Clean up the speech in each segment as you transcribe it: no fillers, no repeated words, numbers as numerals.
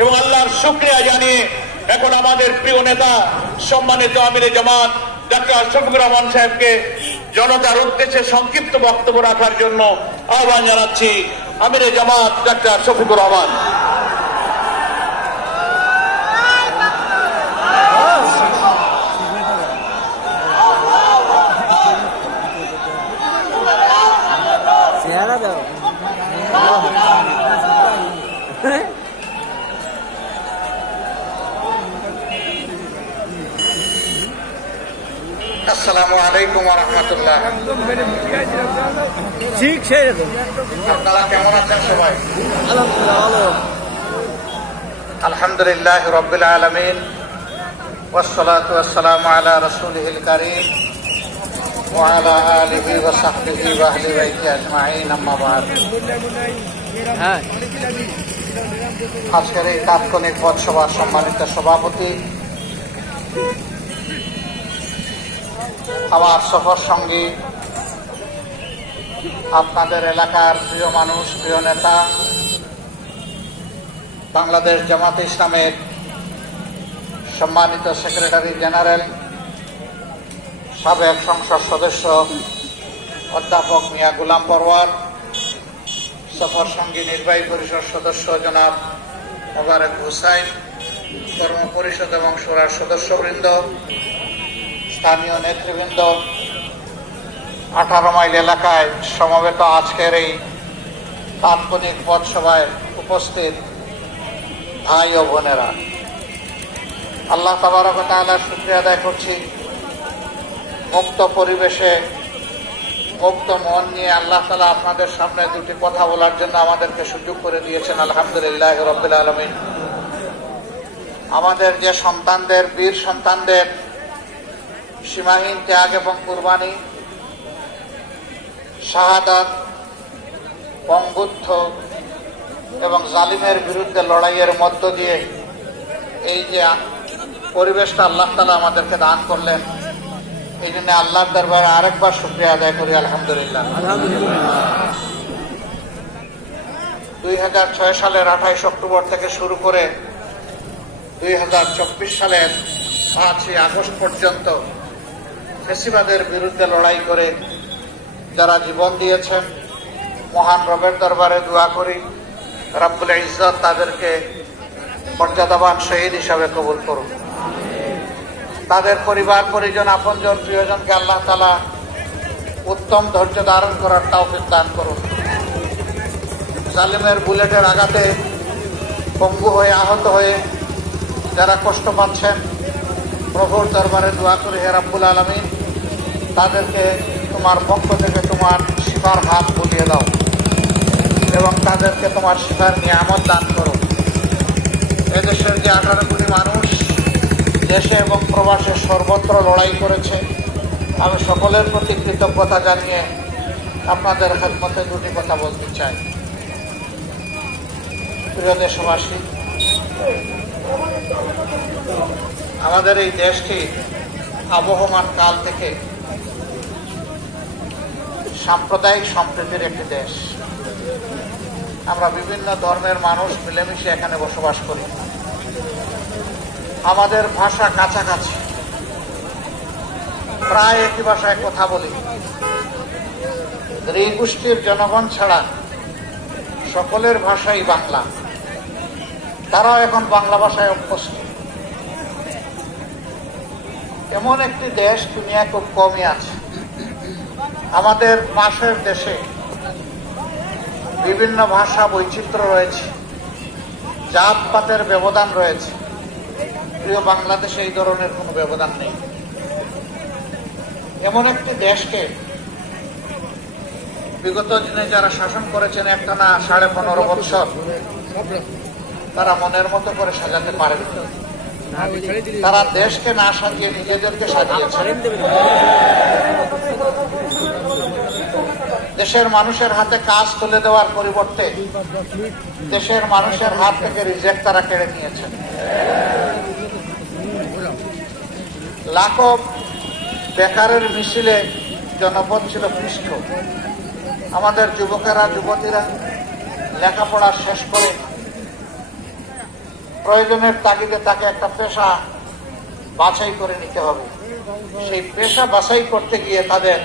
এবং আল্লাহর শুকরিয়া জানিয়ে এখন আমাদের প্রিয় নেতা সম্মানিত আমিরে জামাত ডাক্তার শফিকুর রহমান সাহেবকে জনতার উদ্দেশ্যে সংক্ষিপ্ত বক্তব্য রাখার জন্য আহ্বান জানাচ্ছি। আমিরে জামাত ডাক্তার শফিকুর রহমান। আসসালামু আলাইকুম ওয়া রাহমাতুল্লাহ। ঠিক সেই আপনারা কেমন আছেন সবাই? আলহামদুলিল্লাহ ভালো। আলহামদুলিল্লাহ রাব্বিল আলামিন ওয়াসসালাতু ওয়াসসালামু আলা রাসূলিহিল কারীম ওয়া আলা আলিহি ওয়া সাহবিহি ওয়া আহলি বাইতি আজমাইন, আম্মা বা'দ। আজকের এই তাৎক্ষণিক পথসভার সম্মানিত সভাপতি, আমার সফর সঙ্গী, আপনাদের এলাকার প্রিয় মানুষ, প্রিয় নেতা, বাংলাদেশ জামাতে ইসলামের সম্মানিত সেক্রেটারি জেনারেল, সাবেক সংসদ সদস্য অধ্যাপক মিয়া গোলাম পরওয়ার, সফর সঙ্গী নির্বাহী পরিষদ সদস্য জনাব মোবারক হুসাইন, কর্ম পরিষদ এবং শোরার সদস্যবৃন্দ, স্থানীয় নেতৃবৃন্দ, 18 মাইল এলাকায় সমবেত আজকের এই তাৎক্ষণিক পথসভায় উপস্থিত ভাই ও বোনেরা, আল্লাহ তাবারক ওয়া তাআলার শুকরিয়া আদায় করছি। মুক্ত পরিবেশে মুক্ত মন নিয়ে আল্লাহ তাআলা আপনাদের সামনে দুটি কথা বলার জন্য আমাদেরকে সুযোগ করে দিয়েছেন। আলহামদুলিল্লাহ রাব্বিল আলামিন। আমাদের যে সন্তানদের, বীর সন্তানদের সীমাহীন ত্যাগ এবং কুরবানি, শাহাদাত, বঙ্গুত্ব এবং জালিমের বিরুদ্ধে লড়াইয়ের মধ্য দিয়ে এই যে পরিবেশটা আল্লাহ তাআলা আমাদেরকে দান করলেন, এই জন্য আল্লাহর দরবারে আরেকবার শুকরিয়া আদায় করি। আলহামদুলিল্লাহ। 2006 সালের 28 অক্টোবর থেকে শুরু করে 2024 সালের 5ই আগস্ট পর্যন্ত ফ্যাসিবাদের বিরুদ্ধে লড়াই করে যারা জীবন দিয়েছেন, মহান রবের দরবারে দোয়া করি রব্বুল ইজ্জত তাদেরকে মর্যাদাবান শহীদ হিসাবে কবুল করুন। তাদের পরিবার পরিজন, আপনজন, প্রিয়জনকে আল্লাহ তাআলা উত্তম ধৈর্য ধারণ করার তৌফিক দান করুন। জালিমের বুলেটের আঘাতে পঙ্গু হয়ে, আহত হয়ে যারা কষ্ট পাচ্ছেন, প্রভুর দরবারে দোয়া করি হে রাব্বুল আলামিন তাদেরকে তোমার পক্ষ থেকে তোমার শিফার হাত বুলিয়ে দাও এবং তাদেরকে তোমার শিফার নিয়ামত দান করো। এদেশের যে 18 কোটি মানুষ দেশে এবং প্রবাসে সর্বত্র লড়াই করেছে, আমি সকলের প্রতি কৃতজ্ঞতা জানিয়ে আপনাদের খেদমতে দুটি কথা বলতে চাই। প্রিয় দেশবাসী, আমাদের এই দেশটি আবহমান কাল থেকে সাম্প্রদায়িক সম্প্রীতির একটি দেশ। আমরা বিভিন্ন ধর্মের মানুষ মিলেমিশে এখানে বসবাস করি। আমাদের ভাষা কাছাকাছি, প্রায় একই ভাষায় কথা বলি। নৃগোষ্ঠীর জনগণ ছাড়া সকলের ভাষাই বাংলা, তারাও এখন বাংলা ভাষায় অভ্যস্ত। এমন একটি দেশ দুনিয়া খুব কমই আছে। আমাদের পাশের দেশে বিভিন্ন ভাষা বৈচিত্র্য রয়েছে, জাতপাতের ব্যবধান রয়েছে। প্রিয় বাংলাদেশে এই ধরনের কোনো ব্যবধান নেই। এমন একটি দেশকে বিগত দিনে যারা শাসন করেছেন একটানা 15.5 বছর, তারা মনের মতো করে সাজাতে পারেন। তারা দেশকে না সাজিয়ে নিজেদেরকে সাজিয়েছে। দেশের মানুষের হাতে কাজ তুলে দেওয়ার পরিবর্তে দেশের মানুষের হাত থেকে রিজেক্ট তারা কেড়ে নিয়েছে। লাখো বেকারের মিছিলে জনপদ ছিল পৃষ্ঠ। আমাদের যুবকেরা, যুবতীরা লেখাপড়া শেষ করে প্রয়োজনের তাগিদে তাকে একটা পেশা বাছাই করে নিতে হবে। সেই পেশা বাছাই করতে গিয়ে তাদের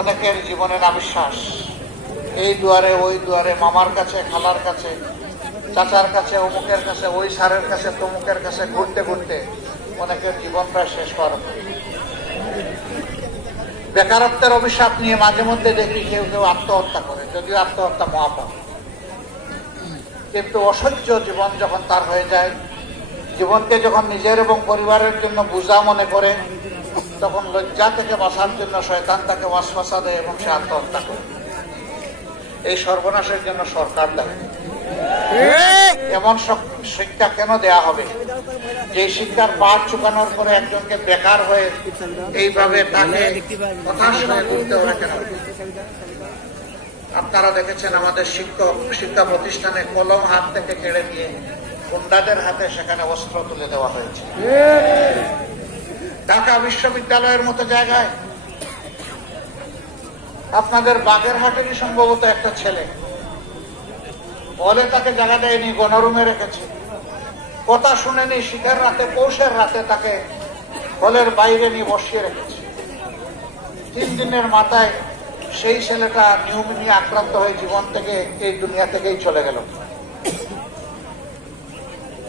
অনেকের জীবনে নাবিশ্বাস, এই দুয়ারে ওই দুয়ারে, মামার কাছে, খালার কাছে, চাচার কাছে, অমুকের কাছে, ওই স্যারের কাছে, তমুকের কাছে ঘুরতে ঘুরতে অনেকের জীবন প্রায় শেষ করা। বেকারত্বের অভিশাপ নিয়ে মাঝে মধ্যে দেখি কেউ কেউ আত্মহত্যা করে, যদিও আত্মহত্যা মহাপাপ। কিন্তু অসহ্য জীবন যখন তার হয়ে যায়, জীবনকে যখন নিজের এবং পরিবারের জন্য বোঝা মনে করে, তখন লজ্জা থেকে বাঁচার জন্য শয়তান তাকে ওয়াসওয়াসা দেয় এবং সে আত্মহত্যা করে। এই সর্বনাশের জন্য সরকার দায়ী। এমন শিক্ষা কেন দেয়া হবে যে শিক্ষার পাঠ চুকানোর পরে একজনকে বেকার হয়ে এইভাবে তাকে হতাশ হয়ে ঘুরতে হবে কেন? আপনারা দেখেছেন আমাদের শিক্ষা প্রতিষ্ঠানে কলম হাত থেকে কেড়ে নিয়ে গুন্ডাদের হাতে সেখানে অস্ত্র তুলে দেওয়া হয়েছে। ঢাকা বিশ্ববিদ্যালয়ের মতো জায়গায় আপনাদের বাগেরহাটেরই সম্ভবত একটা ছেলে, বলে তাকে জায়গা দেয়নি, গণরুমে রেখেছে, কথা শুনেনি, শীতের রাতে, পৌষের রাতে তাকে হলের বাইরে নিয়ে বসিয়ে রেখেছে। 3 দিনের মাথায় সেই ছেলেটা নিউমোনিয়া আক্রান্ত হয়ে জীবন থেকে, এই দুনিয়া থেকেই চলে গেল।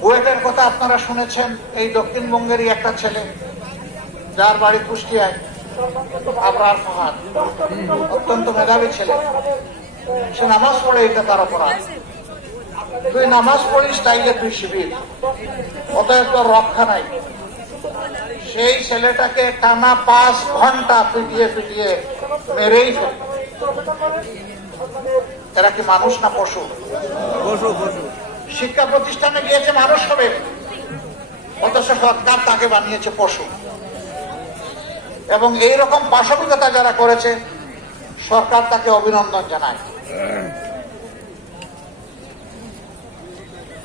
বুয়েটের কথা আপনারা শুনেছেন, এই দক্ষিণবঙ্গেরই একটা ছেলে যার বাড়ি কুষ্টিয়ায়, আবরার ফাহাদ, অত্যন্ত মেধাবী ছেলে। সে নামাজ পড়ে, এটা তার অপরাধ। তুই নামাজ পড়িস তাইলে তুই শিবির, অতএব তোর রক্ষা নাই। সেই ছেলেটাকে টানা 5 ঘন্টা পিটিয়ে পিটিয়ে মেরেই ফেল। এরা কি মানুষ না পশু? শিক্ষা প্রতিষ্ঠানে গিয়েছে মানুষ হবে, অথচ সরকার তাকে বানিয়েছে পশু। এবং এইরকম পাশবিকতা যারা করেছে, সরকার তাকে অভিনন্দন জানায়।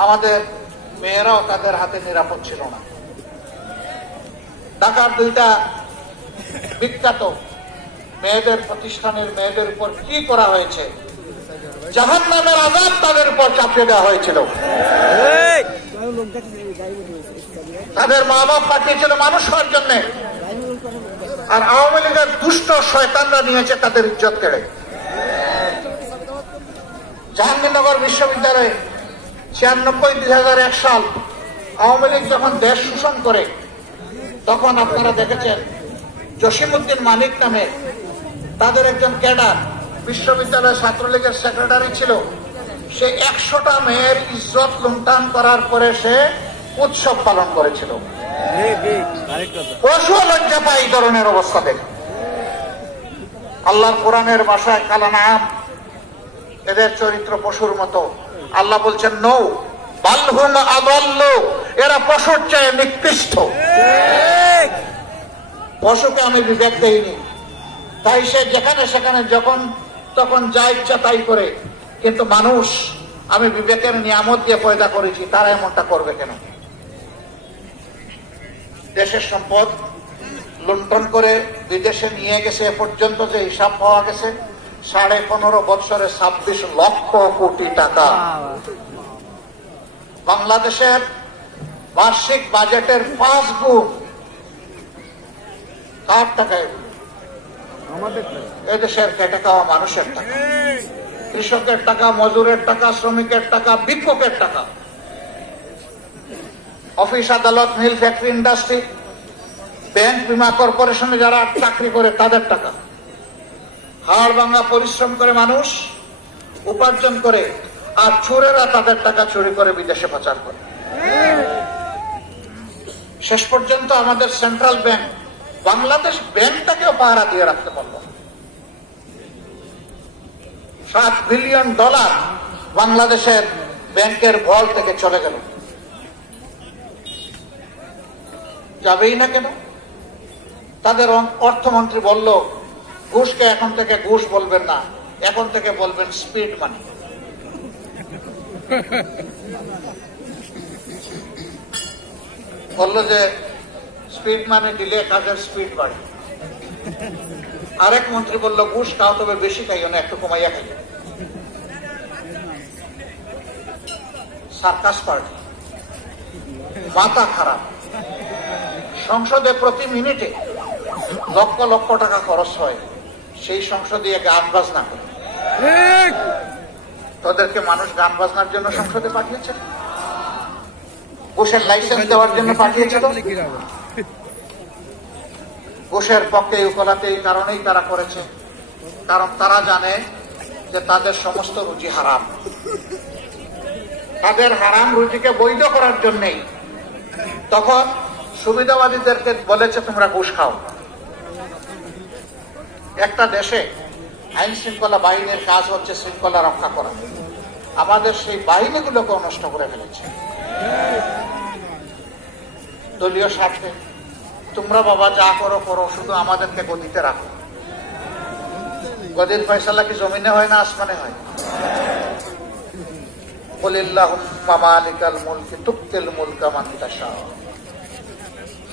আমাদের মেয়েরাও তাদের হাতে নিরাপদ ছিল না। ঢাকার 2টা বিখ্যাত মেয়েদের প্রতিষ্ঠানের মেয়েদের উপর কি করা হয়েছে? জাহান্নামের আযাব তাদের উপর চাপিয়ে দেওয়া হয়েছিল। তাদের মা বাপ পাঠিয়েছিল মানুষ হওয়ার জন্য, আর আওয়ামী লীগের দুষ্ট শয়তানরা নিয়েছে তাদের ইজ্জত কেড়ে। জাহাঙ্গীরনগর বিশ্ববিদ্যালয়ে 96-2001 সাল আওয়ামী লীগ যখন দেশ শোষণ করে, তখন আপনারা দেখেছেন জসিমউদ্দিন মানিক নামে তাদের একজন ক্যাডার বিশ্ববিদ্যালয় ছাত্রলীগের সেক্রেটারি ছিল। সে 100টা মেয়ের ইজ্জত লুণ্ঠন করার পরে সে উৎসব পালন করেছিল। পশু লজ্জা পায় এই ধরনের অবস্থা দেখে। আল্লাহর কোরআনের ভাষায় কালানাম, এদের চরিত্র পশুর মতো। আল্লাহ বলছেন নৌ বালহুম আদাল্লু, এরা পশুর চেয়ে নিকৃষ্ট। পশুকে আমি বিবেক দেইনি, তাই সে যেখানে সেখানে যখন তখন যা ইচ্ছা তাই করে। কিন্তু মানুষ আমি বিবেকের নিয়ামত দিয়ে পয়দা করেছি, তারা এমনটা করবে কেন? দেশের সম্পদ লুণ্ঠন করে বিদেশে নিয়ে গেছে। এ পর্যন্ত যে হিসাব পাওয়া গেছে, 15.5 বছরে 26 লক্ষ কোটি টাকা। বাংলাদেশের বার্ষিক বাজেটের 5 গুণ। কার টাকায়? এদেশের খেটে খাওয়া মানুষের টাকা, কৃষকের টাকা, মজুরের টাকা, শ্রমিকের টাকা, ভিক্ষুকের টাকা। অফিস আদালত, মিল, ফ্যাক্টরি, ইন্ডাস্ট্রি, ব্যাংক, বীমা কর্পোরেশনে যারা চাকরি করে তাদের টাকা। হাড় ভাঙা পরিশ্রম করে মানুষ উপার্জন করে, আর চোরেরা তাদের টাকা চুরি করে বিদেশে পাচার করে। শেষ পর্যন্ত আমাদের সেন্ট্রাল ব্যাংক, বাংলাদেশ ব্যাংকটাকেও পাহারা দিয়ে রাখতে পারল। $7 বিলিয়ন বাংলাদেশের ব্যাংকের ভল থেকে চলে গেল। যাবেই না কেন? তাদের অর্থমন্ত্রী বলল ঘুষকে এখন থেকে ঘুষ বলবেন না, এখন থেকে বলবেন স্পিড মানি। বললো যে স্পিড মানি দিলে কাজের স্পিড বাড়ে। আরেক মন্ত্রী বলল ঘুষ খাও, তবে বেশি খাইও না, একটু কমাইয়া খাইও। Circus party. মাথা খারাপ। সংসদে প্রতি মিনিটে লক্ষ লক্ষ টাকা খরচ হয়, সেই সংসদে গান বাজনা করে। তোদেরকে মানুষ গান বাজনার জন্য সংসদে পাঠিয়েছে? ঘুষের লাইসেন্স দেওয়ার জন্য পাঠিয়েছিল? ঘুষের পক্ষে উকলাতে এই কারণেই তারা করেছে, কারণ তারা জানে যে তাদের সমস্ত রুজি হারাম। তাদের হারাম রুজিকে বৈধ করার জন্যই তখন সুবিধাবাদীদেরকে বলেছে তোমরা ঘুষ খাও। একটা দেশে আইন শৃঙ্খলা বাহিনীর কাজ হচ্ছে শৃঙ্খলা রক্ষা করা, আমাদের সেই বাহিনীগুলোকে নষ্ট করে ফেলেছে দলীয় স্বার্থে। তোমরা বাবা যা করো করো, শুধু আমাদেরকে গদিতে রাখো। গদির ফয়সালা কি জমিনে হয় না আসমানে হয়? কুলিল্লাহুম্মা মালিকাল মুলকি তুতিল মুলকা মান তাশা।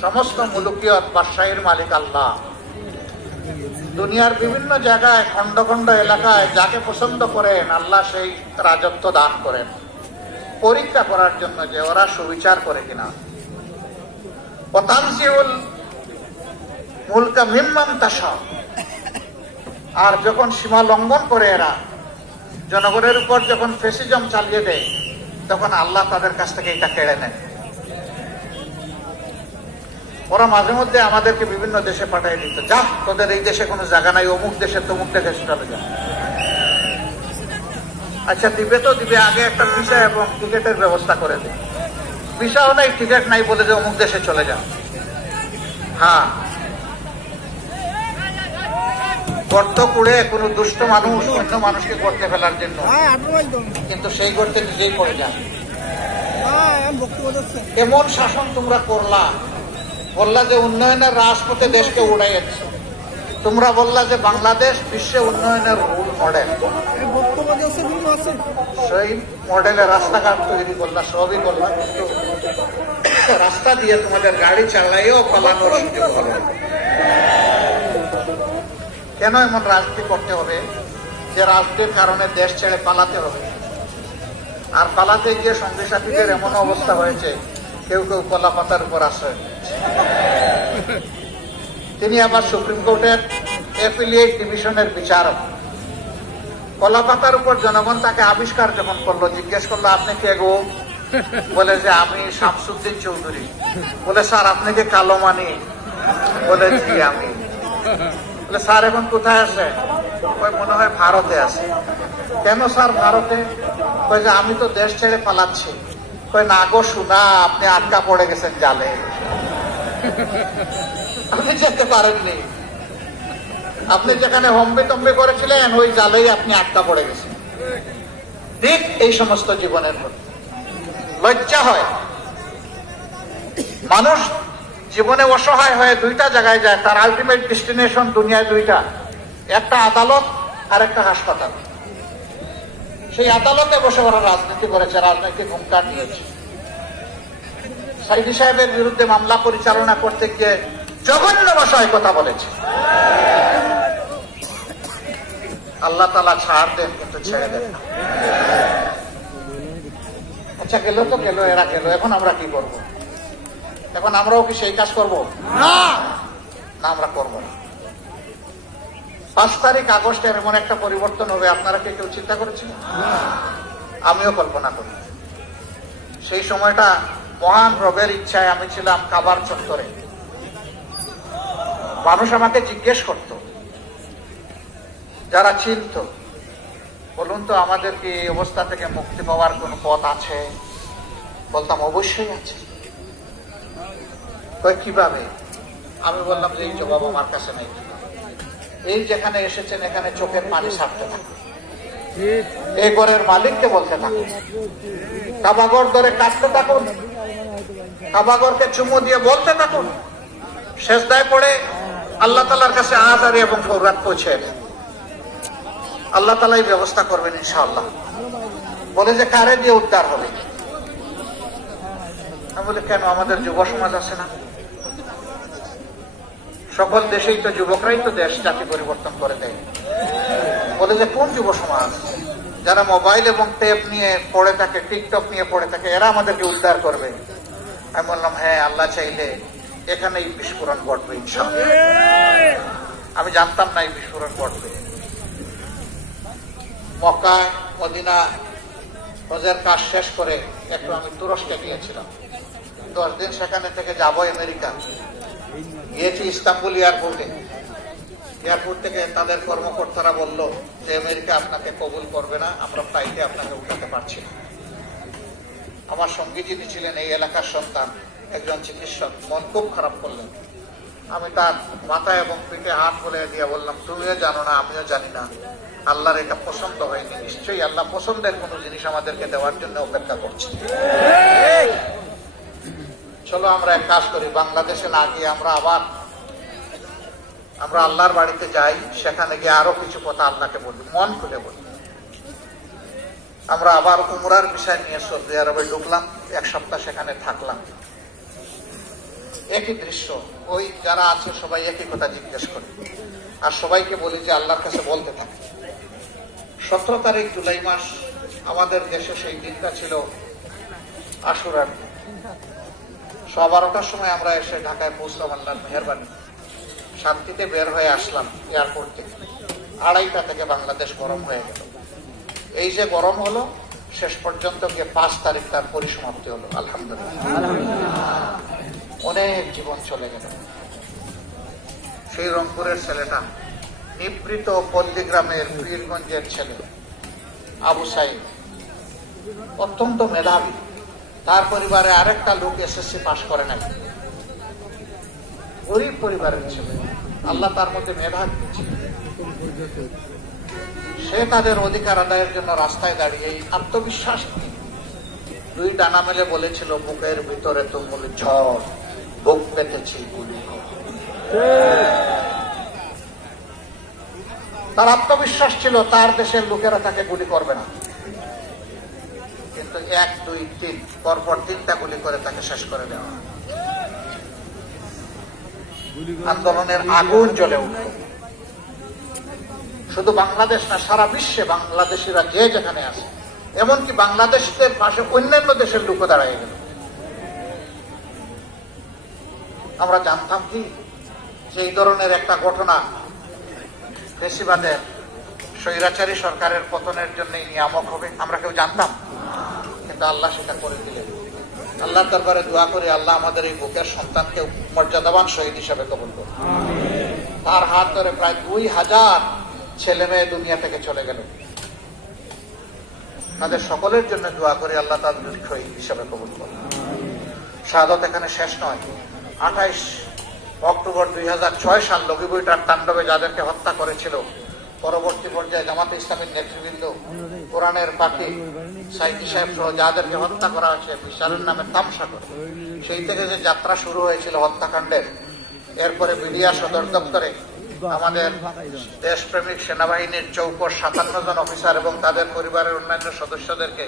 সমস্ত মুলকিয়ত বাদশাহীর মালিক আল্লাহ। দুনিয়ার বিভিন্ন জায়গায় খন্ড খন্ড এলাকায় যাকে পছন্দ করেন আল্লাহ সেই রাজত্ব দান করেন, পরীক্ষা করার জন্য যে ওরা সুবিচার করে কিনা। ওয়াতানজিউল মুলকা মিম্মান তাশা। আর যখন সীমা লঙ্ঘন করে এরা জনগণের উপর যখন ফেসিজম চালিয়ে দেয়, তখন আল্লাহ তাদের কাছ থেকে এটা কেড়ে নেয়। ওরা মাঝে মধ্যে আমাদেরকে বিভিন্ন দেশে পাঠিয়ে দিত, যা তোদের এই দেশে কোনো জায়গা নাই, অমুক দেশে তমুক দেশে চলে যা। আচ্ছা দিবে তো দিবে, আগে একটা ভিসা এবং টিকেটের ব্যবস্থা করে দেয়। ভিসাও নাই টিকেট নাই বলে যে অমুক দেশে চলে যা। হ্যাঁ, গর্ত কুড়ে কোনো দুষ্ট মানুষ অন্য মানুষকে গর্তে ফেলার জন্য, কিন্তু সেই গর্তে নিজেই পড়ে যায়। এমন শাসন তোমরা করলা, বললা যে উন্নয়নের রাজপথে দেশকে উড়াইয়েছ। তোমরা বললা যে বাংলাদেশ বিশ্বে উন্নয়নের রোল মডেল। সেই মডেলের রাস্তাঘাট তৈরি করলা, সবই করলা, কিন্তু রাস্তা দিয়ে তোমাদের গাড়ি চালাইও পালানোর সুযোগ হবে। কেন এমন রাজনীতি করতে হবে যে রাজনীতির কারণে দেশ ছেড়ে পালাতে হবে? আর পালাতে গিয়ে সঙ্গী সাথীদের এমন অবস্থা হয়েছে, কেউ কেউ কলা পাতার উপর আশ্রয় নিচ্ছে। তিনি আবার সুপ্রিম কোর্টের অ্যাফিলিয়েট ডিভিশনের বিচারক। কলা পাতার উপর জনগণ তাকে আবিষ্কার যখন করলো, জিজ্ঞেস করলো আপনি কে গো? বলে যে আমি শামসুদ্দিন চৌধুরী। বলে স্যার আপনি কি কালো মানি? বলে জি আমি। বলে স্যার এখন কোথায় আছে? মনে হয় ভারতে আছে। কেন স্যার ভারতে? যে আমি তো দেশ ছেড়ে পালাচ্ছি। না গো শোনা, আপনি আটকা পড়ে গেছেন জালে, আপনি যেতে পারেননি। আপনি যেখানে হম্বে তম্বে করেছিলেন ওই জালেই আপনি আটকা পড়ে গেছেন। ঠিক এই সমস্ত জীবনের মধ্যে লজ্জা হয়। মানুষ জীবনে অসহায় হয়ে দুইটা জায়গায় যায়, তার আলটিমেট ডেস্টিনেশন দুনিয়ায় দুইটা, একটা আদালত আর একটা হাসপাতাল। সেই আদালতে বসে ওরা রাজনীতি করেছে, রাজনৈতিক হুঙ্কার দিয়েছে। সাইদি সাহেবের বিরুদ্ধে মামলা পরিচালনা করতে গিয়ে জঘন্য ভাষায় কথা বলেছে। আল্লাহ তাআলা ছাড় দেন, কিন্তু ছেড়ে দেন না। আচ্ছা গেল তো গেল, এরা গেল, এখন আমরা কি করব? এখন আমরাও কি সেই কাজ করব? না, আমরা করব না। 5 তারিখ আগস্টের এমন একটা পরিবর্তন হবে, আপনারা কি কেউ চিন্তা করেছিলেন? আমিও কল্পনা করি। সেই সময়টা মহান রবের ইচ্ছায় আমি ছিলাম কাবার চত্বরে। মানুষ আমাকে জিজ্ঞেস করত, যারা চিনত, বলুন তো আমাদের কি এই অবস্থা থেকে মুক্তি পাওয়ার কোন পথ আছে? বলতাম অবশ্যই আছে। কিভাবে? আমি বললাম যে এই জবাব আমার কাছে নেই। এই যেখানে এসেছেন এখানে চোখের পানি ছাড়তে থাকুন, এই ঘরের মালিককে বলতে থাকুন, কাবাগর ধরে কাটতে থাকুন, কাবাগরকে চুমু দিয়ে বলতে থাকুন, সেজদায় পড়ে আল্লাহ তাআলার কাছে আযারি এবং ফরয়াদ পৌঁছে দেন। আল্লাহ তাআলাই ব্যবস্থা করবেন ইনশাআল্লাহ। বলে যে কারে দিয়ে উদ্ধার হবে? আমি বলি কেন, আমাদের যুব সমাজ আছে না? সকল দেশেই তো যুবকরাই তো দেশ জাতি পরিবর্তন করে দেয়। বলে যে কোন যুব সমাজ? যারা মোবাইল এবং টেপ নিয়ে পড়ে থাকে, টিকটক নিয়ে পড়ে থাকে, এরা আমাদেরকে উদ্ধার করবে। আমি বললাম হ্যাঁ, আল্লাহ চাইলে এখানেই বিস্ফোরণ ঘটবে ইনশাআল্লাহ। আমি জানতাম না এই বিস্ফোরণ ঘটবে। মক্কা মদিনা হজের কাজ শেষ করে একটু আমি তুরস্কে গিয়েছিলাম। 10 দিন সেখানে থেকে যাব আমেরিকা। গিয়েছি ইস্তাম্বুল এয়ারপোর্টে। এয়ারপোর্ট থেকে তাদের কর্মকর্তারা বলল যে আমেরিকা আপনাকে কবুল করবে না, আমরা ফ্লাইটে আপনাকে উঠাতে পারছি না। আমার সঙ্গী যিনি ছিলেন এই এলাকার সন্তান, একজন চিকিৎসক, মন খুব খারাপ করলেন। আমি তার মাথা এবং পিঠে হাত বুলিয়ে দিয়ে বললাম, তুমিও জানো না, আমিও জানি না, আল্লাহর এটা পছন্দ হয়নি। নিশ্চয়ই আল্লাহ পছন্দের কোন জিনিস আমাদেরকে দেওয়ার জন্য অপেক্ষা করছে। চলো আমরা এক কাজ করি, বাংলাদেশে না গিয়ে আমরা আল্লাহর বাড়িতে যাই, সেখানে গিয়ে আরো কিছু কথা আল্লাহকে বলি, মন খুলে বলি। আমরা আবার উমরার বিষয় নিয়ে সৌদি আরবে ঢুকলাম, 1 সপ্তাহ সেখানে থাকলাম। একই দৃশ্য, ওই যারা আছে সবাই একই কথা জিজ্ঞেস করে, আর সবাইকে বলি যে আল্লাহর কাছে বলতে থাকে। 17 তারিখ জুলাই মাস আমাদের দেশে সেই দিনটা ছিল আশুরার দিন। 12টার সময় আমরা এসে ঢাকায় পৌঁছলাম, আল্লাহর মেহেরবানি শান্তিতে বের হয়ে আসলাম এয়ারপোর্ট থেকে। 2:30টা থেকে বাংলাদেশ গরম হয়ে গেল। এই যে গরম হলো, শেষ পর্যন্ত গিয়ে 5 তারিখ তার পরিসমাপ্তি হলো। আলহামদুলিল্লাহ, অনেক জীবন চলে গেল। সেই রংপুরের ছেলেটা, নিবৃত পল্লীগ্রামের পীরগঞ্জের ছেলে আবু সাইদ, অত্যন্ত মেধাবী। তার পরিবারে আরেকটা লোক এসএসসি পাশ করে নাই, গরিব পরিবারের ছেলে, আল্লাহ তার মধ্যে মেধা দিয়েছে। সে তাদের অধিকার আদায়ের জন্য রাস্তায় দাঁড়িয়ে আত্মবিশ্বাস নিয়ে 2 ডানা মেলে বলেছিল, বুকের ভিতরে তুমুল ঝড়, বুক পেতেছি গুলি। তার আত্মবিশ্বাস ছিল তার দেশের লোকেরা তাকে গুলি করবে না, কিন্তু 1, 2, 3 পরপর 3টা গুলি করে তাকে শেষ করে দেওয়া। আন্দোলনের আগুন জ্বলে উঠল। শুধু বাংলাদেশ না, সারা বিশ্বে বাংলাদেশিরা যে যেখানে আছে, এমনকি বাংলাদেশের পাশে অন্যান্য দেশের লোকও দাঁড়ায় গেল। আমরা জানতাম কি যে এই ধরনের একটা ঘটনা ফেসিবাদের স্বৈরাচারী সরকারের পতনের জন্য নিয়ামক হবে? আমরা কেউ জানতাম? কিন্তু আল্লাহ সেটা করে দিলেন। আল্লাহর দরবারে দোয়া করি, আল্লাহ আমাদের এই বুকের সন্তানকে মর্যাদাবান শহীদ হিসাবে কবুল করুন। তার হাত ধরে প্রায় 2000 ছেলে মেয়ে দুনিয়া থেকে চলে গেল। তাদের সকলের জন্য দোয়া করি, আল্লাহ তাদের শহীদ হিসাবে কবুল করুন। শাহাদত এখানে শেষ নয়। 28 অক্টোবর 2006 সাল লগিবইটার তাণ্ডবে যাদেরকে হত্যা করেছিল, পরবর্তী পর্যায়ে জামাতে ইসলামীর নেতৃবৃন্দ, কোরআনের পাখি সাইদি সাহেব সহ যাদেরকে হত্যা করা হয়েছে বিচারের নামে তামসা করে, সেই থেকে যে যাত্রা শুরু হয়েছিল হত্যাকাণ্ডের, এরপরে বিডিআ সদর দপ্তরে আমাদের দেশপ্রেমিক সেনাবাহিনীর 57 জন অফিসার এবং তাদের পরিবারের অন্যান্য সদস্যদেরকে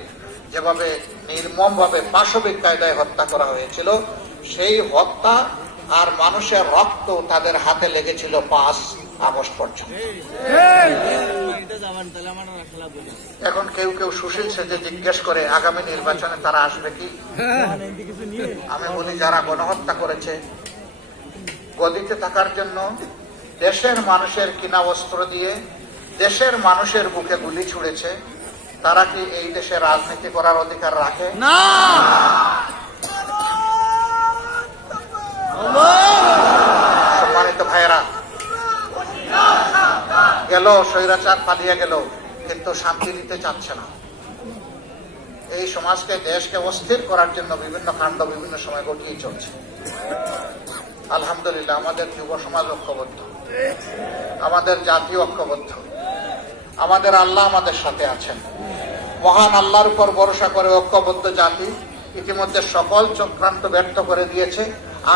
যেভাবে নির্মমভাবে পাশবিক কায়দায় হত্যা করা হয়েছিল, সেই হত্যা আর মানুষের রক্ত তাদের হাতে লেগেছিল 5 আগস্ট পর্যন্ত। এখন কেউ কেউ সুশীল সেজে জিজ্ঞেস করে আগামী নির্বাচনে তারা আসবে কি? আমি বলি, যারা গণহত্যা করেছে, গদিতে থাকার জন্য দেশের মানুষের কিনা অস্ত্র দিয়ে দেশের মানুষের বুকে গুলি ছুড়েছে, তারা কি এই দেশে রাজনীতি করার অধিকার রাখে? না। সম্মানিত ভাইয়েরা, গেল স্বৈরাচার, পালিয়ে গেল, কিন্তু শান্তি দিতে চাচ্ছে না। এই সমাজকে, দেশকে অস্থির করার জন্য বিভিন্ন কাণ্ড বিভিন্ন সময় ঘটিয়ে চলছে। আলহামদুলিল্লাহ, আমাদের যুব সমাজ ঐক্যবদ্ধ, আমাদের জাতি ঐক্যবদ্ধ, আমাদের আল্লাহ আমাদের সাথে আছেন। মহান আল্লাহর উপর ভরসা করে ঐক্যবদ্ধ জাতি ইতিমধ্যে সকল চক্রান্ত ব্যর্থ করে দিয়েছে।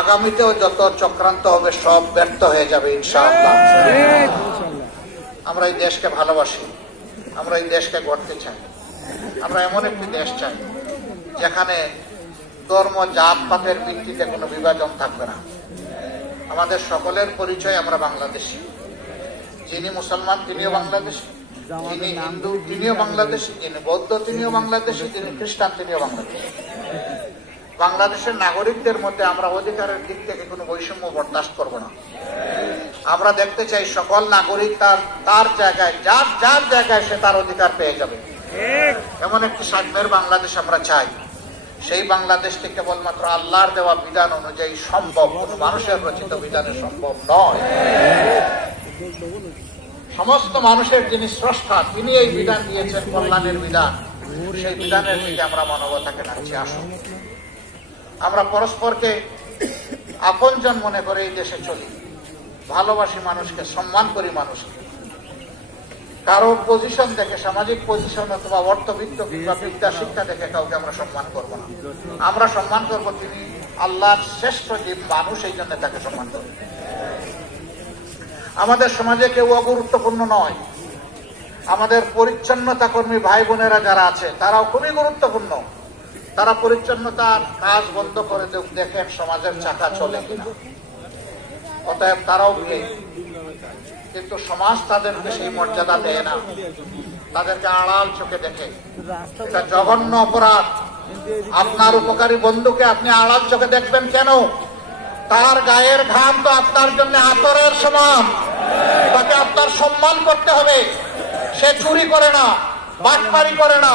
আগামীতেও যত চক্রান্ত হবে সব ব্যর্থ হয়ে যাবে ইনশাআল্লাহ। আমরা এই দেশকে ভালোবাসি, আমরা এই দেশকে গড়তে চাই। আমরা এমন একটি দেশ চাই যেখানে ধর্ম, জাত পাতের ভিত্তিতে কোনো বিভাজন থাকবে না। আমাদের সকলের পরিচয় আমরা বাংলাদেশী। যিনি মুসলমান তিনিও বাংলাদেশী, যিনি হিন্দু তিনিও বাংলাদেশী, যিনি বৌদ্ধ তিনিও বাংলাদেশী, যিনি খ্রিস্টান তিনিও বাংলাদেশী। বাংলাদেশের নাগরিকদের মধ্যে আমরা অধিকারের দিক থেকে কোনো বৈষম্য বরদাস্ত করব না। আমরা দেখতে চাই সকল নাগরিক তার জায়গায় যার জায়গায় সে তার অধিকার পেয়ে যাবে। এমন একটি সাম্যের বাংলাদেশ আমরা চাই। সেই বাংলাদেশটি কেবলমাত্র আল্লাহর দেওয়া বিধান অনুযায়ী সম্ভব, কোন মানুষের রচিত বিধানে সম্ভব নয়। সমস্ত মানুষের যিনি স্রষ্টা, তিনি এই বিধান দিয়েছেন, কল্যাণের বিধান। সেই বিধানের দিকে আমরা মানবতাকে ডাকছি, আসুন আমরা পরস্পরকে আপনজন মনে করে এই দেশে চলি, ভালোবাসি মানুষকে, সম্মান করি মানুষকে। কারো পজিশন দেখে, সামাজিক পজিশন অথবা অর্থবিত্ত কিংবা বিদ্যা শিক্ষা দেখে কাউকে আমরা সম্মান করব না। আমরা সম্মান করব তিনি আল্লাহর শ্রেষ্ঠ জীব মানুষ, এই জন্য তাকে সম্মান করব। আমাদের সমাজে কেউ অগুরুত্বপূর্ণ নয়। আমাদের পরিচ্ছন্নতা কর্মী ভাই বোনেরা যারা আছে তারাও খুবই গুরুত্বপূর্ণ। তারা পরিচ্ছন্নতার কাজ বন্ধ করে দেখেন সমাজের চাকা চলে কিনা, অতএব তারাও ভিড়। কিন্তু সমাজ তাদেরকে সেই মর্যাদা দেয় না, তাদেরকে আড়াল চোখে দেখে। এটা জঘন্য অপরাধ। আপনার উপকারী বন্ধুকে আপনি আড়াল চোখে দেখবেন কেন? তার গায়ের ঘাম তো আপনার জন্য আতরের সমান। তাকে আপনার সম্মান করতে হবে। সে চুরি করে না, বাটপারি করে না,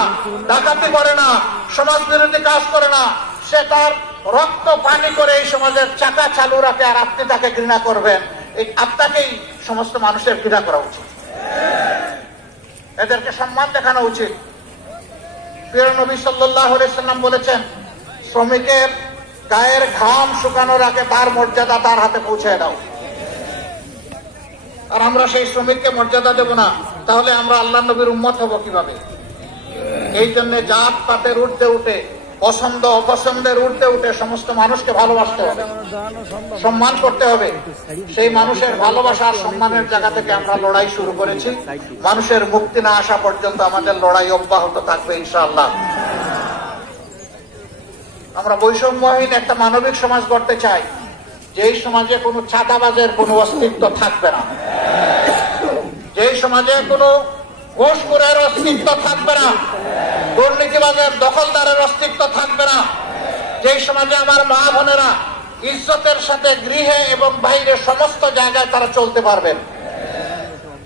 ডাকাতি করে না, সমাজ বিরোধী কাজ করে না। সে তার রক্ত পানি করে এই সমাজের চাকা চালু রাখে, আর আপনি তাকে ঘৃণা করবেন। এই আপনাকেই সমস্ত মানুষের ঘৃণা করা উচিত। এদেরকে সম্মান দেখানো উচিত। প্রিয় নবী সাল্লাল্লাহু আলাইহি সাল্লাম বলেছেন, শ্রমিকের গায়ের ঘাম শুকানোর আগে তার মর্যাদা তার হাতে পৌঁছে দাও। আর আমরা সেই শ্রমিককে মর্যাদা দেব না, তাহলে আমরা আল্লাহ নবীর উম্মত হব কিভাবে? এই জন্য জাত পাতের উঠতে উঠে, পছন্দ অপছন্দের উঠতে উঠে সমস্ত মানুষকে ভালোবাসতে হবে, সম্মান করতে হবে। সেই মানুষের ভালোবাসা আর সম্মানের জায়গা থেকে আমরা লড়াই শুরু করেছি। মানুষের মুক্তি না আসা পর্যন্ত আমাদের লড়াই অব্যাহত থাকবে ইনশাআল্লাহ। আমরা বৈষম্যহীন একটা মানবিক সমাজ গড়তে চাই, যেই সমাজে কোনো চাঁদাবাজের কোনো অস্তিত্ব থাকবে না, যেই সমাজে কোনো ঘুষখোরের অস্তিত্ব থাকবে না, দুর্নীতিবাজের দখলদারের অস্তিত্ব থাকবে না। যেই সমাজে আমার মা বোনেরা ইজ্জতের সাথে গৃহে এবং বাইরে সমস্ত জায়গায় তারা চলতে পারবেন।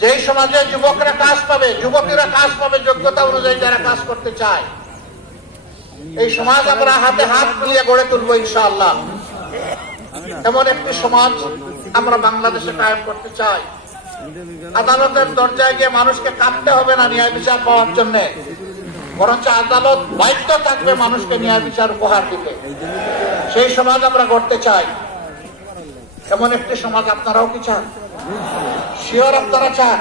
যেই সমাজে যুবকরা কাজ পাবে, যুবতীরা কাজ পাবে যোগ্যতা অনুযায়ী যারা কাজ করতে চায়। এই সমাজ আমরা হাতে হাত মিলিয়ে গড়ে তুলবো ইনশাআল্লাহ। এমন একটি সমাজ আমরা বাংলাদেশে কায়েম করতে চাই। আদালতের দরজায় গিয়ে মানুষকে কাঁদতে হবে না ন্যায় বিচার পাওয়ার জন্য, বরঞ্চ আদালত বাধ্য থাকবে মানুষকে ন্যায় বিচার উপহার দিতে। সেই সমাজ আমরা গড়তে চাই। এমন একটি সমাজ আপনারাও কি চান? শিওর আপনারা চান?